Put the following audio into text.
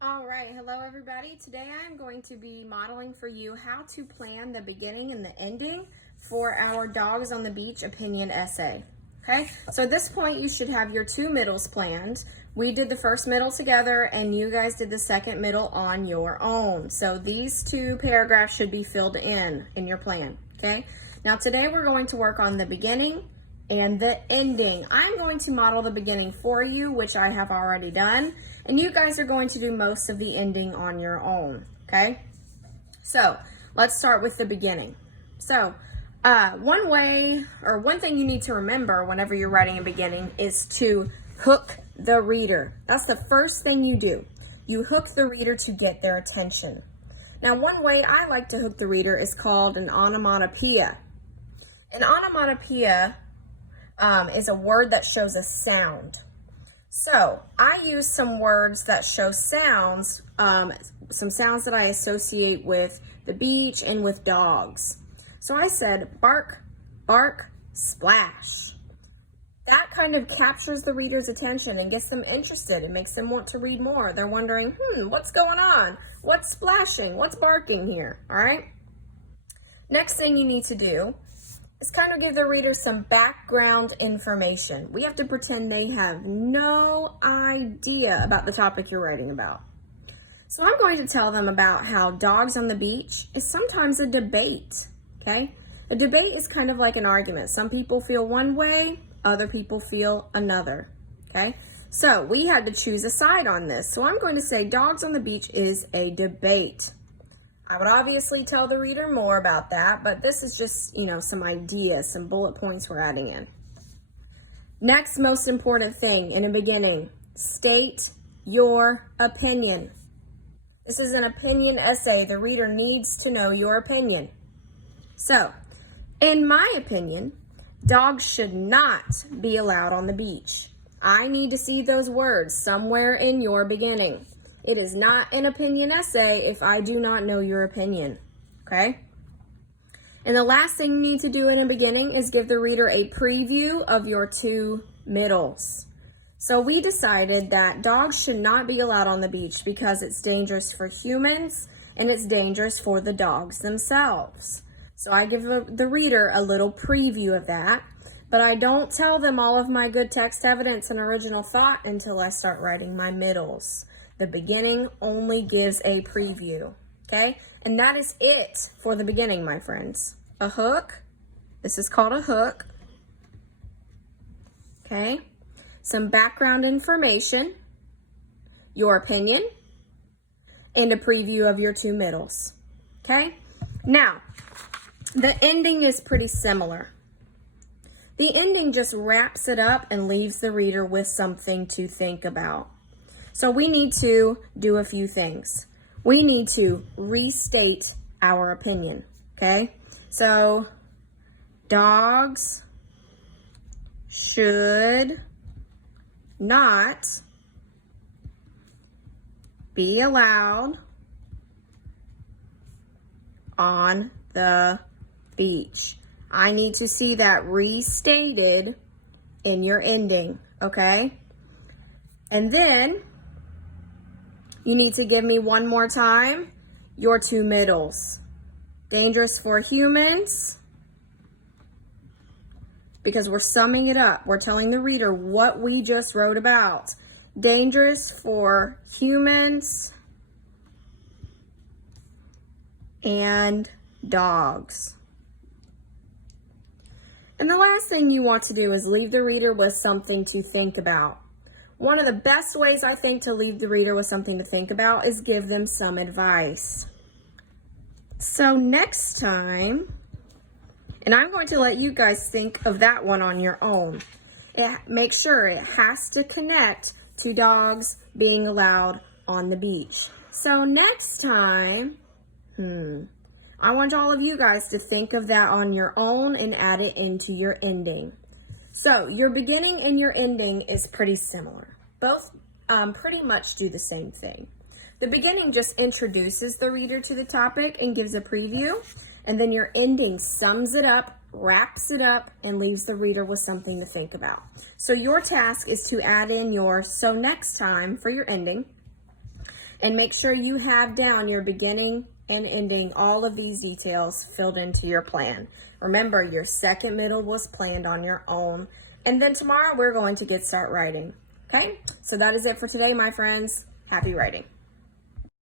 All right, hello everybody. Today I'm going to be modeling for you how to plan the beginning and the ending for our Dogs on the Beach opinion essay. Okay, so at this point you should have your two middles planned. We did the first middle together and you guys did the second middle on your own. So these two paragraphs should be filled in your plan, okay? Now today we're going to work on the beginning and the ending. I'm going to model the beginning for you, which I have already done, and you guys are going to do most of the ending on your own, okay? So let's start with the beginning. So one thing you need to remember whenever you're writing a beginning is to hook the reader. That's the first thing you do. You hook the reader to get their attention. Now, one way I like to hook the reader is called an onomatopoeia. An onomatopoeia is a word that shows a sound. So I use some words that show sounds, some sounds that I associate with the beach and with dogs. So I said bark, bark, splash. That kind of captures the reader's attention and gets them interested. It makes them want to read more. They're wondering, what's going on? What's splashing? What's barking here? All right. Next thing you need to do is kind of give the reader some background information. We have to pretend they have no idea about the topic you're writing about. So I'm going to tell them about how dogs on the beach is sometimes a debate, okay? A debate is kind of like an argument. Some people feel one way, other people feel another, okay? So we had to choose a side on this. So I'm going to say dogs on the beach is a debate. I would obviously tell the reader more about that, but this is just, some ideas, some bullet points we're adding in. Next most important thing in the beginning, state your opinion. This is an opinion essay. The reader needs to know your opinion. So, in my opinion, dogs should not be allowed on the beach. I need to see those words somewhere in your beginning. It is not an opinion essay if I do not know your opinion, okay? And the last thing you need to do in the beginning is give the reader a preview of your two middles. So we decided that dogs should not be allowed on the beach because it's dangerous for humans and it's dangerous for the dogs themselves. So I give the reader a little preview of that, but I don't tell them all of my good text evidence and original thought until I start writing my middles. The beginning only gives a preview, okay? And that is it for the beginning, my friends. A hook. This is called a hook. Okay? Some background information, your opinion, and a preview of your two middles, okay? Now, the ending is pretty similar. The ending just wraps it up and leaves the reader with something to think about. So we need to do a few things. We need to restate our opinion, okay? So, dogs should not be allowed on the beach. I need to see that restated in your ending, okay? And then you need to give me one more time your two middles. Dangerous for humans, because we're summing it up. We're telling the reader what we just wrote about. Dangerous for humans and dogs. And the last thing you want to do is leave the reader with something to think about. One of the best ways I think to leave the reader with something to think about is give them some advice. So next time, and I'm going to let you guys think of that one on your own. Make sure it has to connect to dogs being allowed on the beach. So next time, I want all of you guys to think of that on your own and add it into your ending. So your beginning and your ending is pretty similar. Both pretty much do the same thing. The beginning just introduces the reader to the topic and gives a preview, and then your ending sums it up, wraps it up, and leaves the reader with something to think about. So your task is to add in your "so next time" for your ending, And make sure you have down your beginning and ending, all of these details filled into your plan. Remember, your second middle was planned on your own. And then tomorrow we're going to start writing. Okay? So that is it for today, my friends. Happy writing.